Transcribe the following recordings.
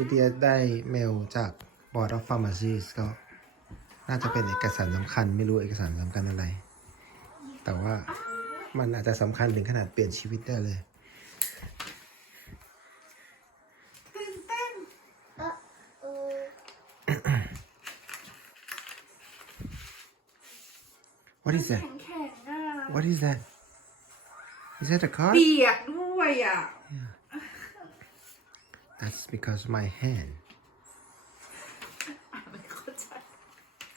ที่เดียได้เมลจาก Board of Pharmacies ก็น่าจะเป็นเอกสารสำคัญไม่รู้เอกสารสำคัญอะไร แต่ว่ามันอาจจะสำคัญถึงขนาดเปลี่ยนชีวิตได้เลยตื่นเต้นเออเออ What is that แข็งแข็งๆอะ What is that Is that a card เปียกด้วยอะ That's because my hand อ่านไม่เข้าใจ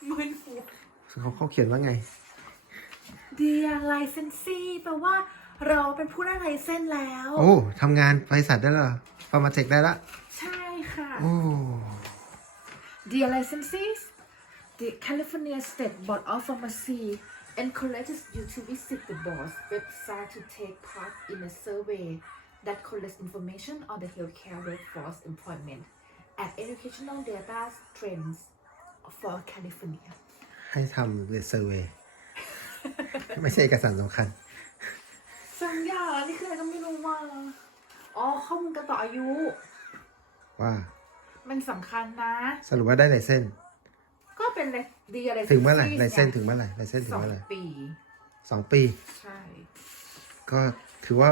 มึนหัว เขาเขาเขียนว่าไงเดียไลเซนซี่แปลว่าเราเป็นผู้ได้ไลเซนแล้ว โอ้ทำงานบริษัทได้เหรอฟาร์มาเทคได้ละ ใช่ค่ะ โอ้ Dear licensees, the California State Board of Pharmacy encourages you to visit the board's website to take part in a survey that collects information on the healthcare workforce employment and educational data trends for California. ให้ทำเรเซอร์เวไม่ใช่เอกสารสำคัญสัญญาอันนี้คืออะไรก็ไม่รู้ว่า อ๋อข้อมูลการต่ออายุ ว่ามันสำคัญนะ สรุปว่าได้ไลเซนก็เป็นเลยดีอะไรถึงเมื่อไหร่ไลเซนถึงเมื่อไหร่ไลเซนถึสงองเมื่อไหร่ปี สองปี ใช่ ก็ถือว่า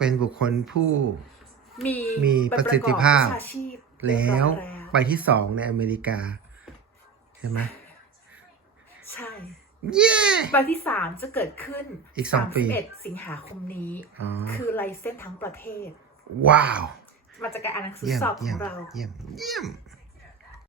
เป็นบุคคลผู้มีมีใบประสิทธิภาพกอบวิชชีพแล้วเรียบร้อยไปที่สองในอเมริกา ใช่ไหมใช่เย้ ใบที่สามจะเกิดขึ้นอีกสองปี 31สิงหาคมนี้ อ๋อคือไลเซนส์ทั้งประเทศ ว้าว มาจากการอ่านหนังสือเยี่ยมสอบขเยี่อยงมเรา เยี่ยมเยี่ยม